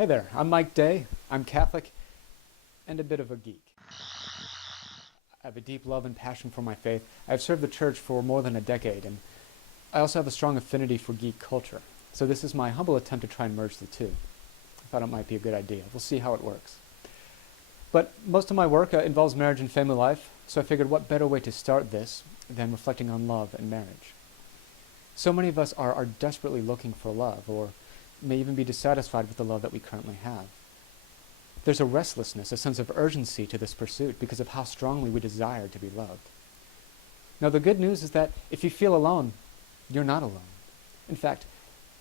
Hey there, I'm Mike Day. I'm Catholic and a bit of a geek. I have a deep love and passion for my faith. I've served the church for more than a decade, and I also have a strong affinity for geek culture. So this is my humble attempt to try and merge the two. I thought it might be a good idea. We'll see how it works. But most of my work involves marriage and family life, so I figured what better way to start this than reflecting on love and marriage. So many of us are desperately looking for love, or may even be dissatisfied with the love that we currently have. There's a restlessness, a sense of urgency to this pursuit because of how strongly we desire to be loved. Now the good news is that if you feel alone, you're not alone. In fact,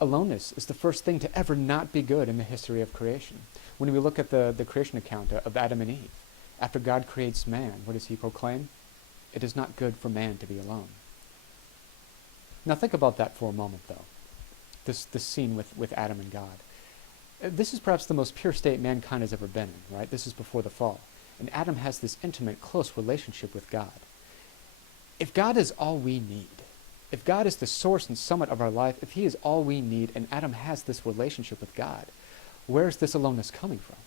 aloneness is the first thing to ever not be good in the history of creation. When we look at the creation account of Adam and Eve, after God creates man, what does he proclaim? It is not good for man to be alone. Now think about that for a moment, though. This scene with Adam and God. This is perhaps the most pure state mankind has ever been in, right? This is before the fall. And Adam has this intimate, close relationship with God. If God is all we need, if God is the source and summit of our life, if he is all we need, and Adam has this relationship with God, where is this aloneness coming from?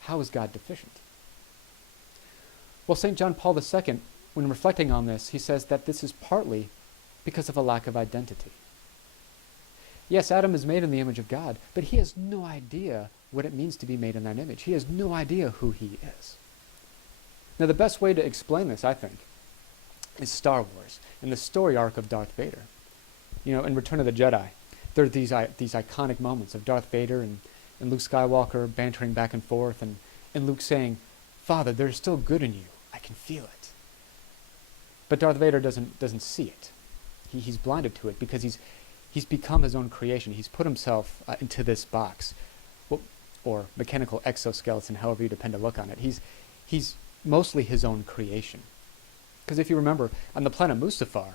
How is God deficient? Well, St. John Paul II, when reflecting on this, he says that this is partly because of a lack of identity. Yes, Adam is made in the image of God, but he has no idea what it means to be made in that image. He has no idea who he is. Now, the best way to explain this, I think, is Star Wars and the story arc of Darth Vader. You know, in Return of the Jedi, there are these iconic moments of Darth Vader and Luke Skywalker bantering back and forth, and Luke saying, "Father, there's still good in you. I can feel it." But Darth Vader doesn't see it. He's blinded to it because he's become his own creation. He's put himself into this box, or mechanical exoskeleton, however you depend to look on it. He's mostly his own creation. Because if you remember, on the planet Mustafar,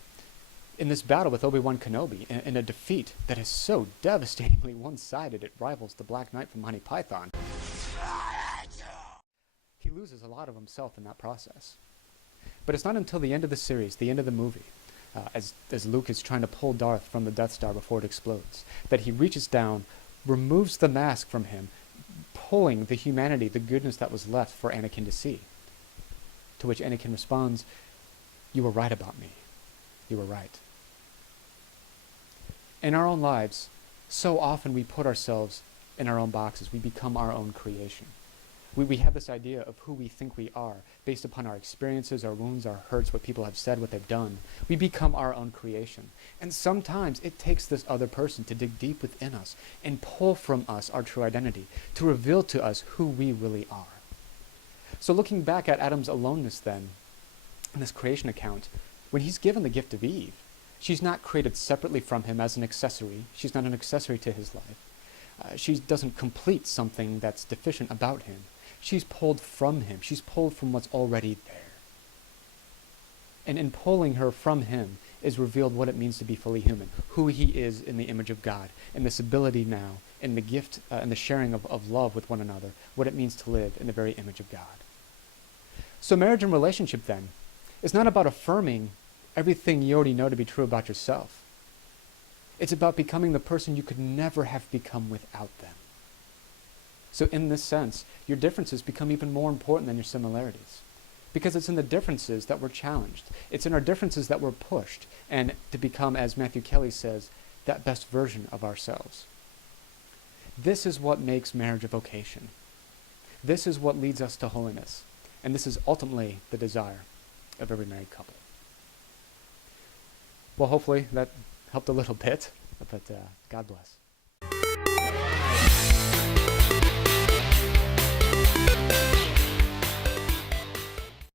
in this battle with Obi-Wan Kenobi, in a defeat that is so devastatingly one-sided it rivals the Black Knight from Monty Python, he loses a lot of himself in that process. But it's not until the end of the series, the end of the movie, as Luke is trying to pull Darth from the Death Star before it explodes, that he reaches down, removes the mask from him, pulling the humanity, the goodness that was left for Anakin to see. To which Anakin responds, "You were right about me. You were right." In our own lives, so often we put ourselves in our own boxes. We become our own creation. We have this idea of who we think we are based upon our experiences, our wounds, our hurts, what people have said, what they've done. We become our own creation. And sometimes it takes this other person to dig deep within us and pull from us our true identity, to reveal to us who we really are. So looking back at Adam's aloneness then, in this creation account, when he's given the gift of Eve, she's not created separately from him as an accessory. She's not an accessory to his life. She doesn't complete something that's deficient about him. She's pulled from him. She's pulled from what's already there. And in pulling her from him is revealed what it means to be fully human, who he is in the image of God, and this ability now, and the gift and the sharing of love with one another, what it means to live in the very image of God. So marriage and relationship then is not about affirming everything you already know to be true about yourself. It's about becoming the person you could never have become without them. So in this sense, your differences become even more important than your similarities. Because it's in the differences that we're challenged. It's in our differences that we're pushed, and to become, as Matthew Kelly says, that best version of ourselves. This is what makes marriage a vocation. This is what leads us to holiness. And this is ultimately the desire of every married couple. Well, hopefully that helped a little bit, but God bless.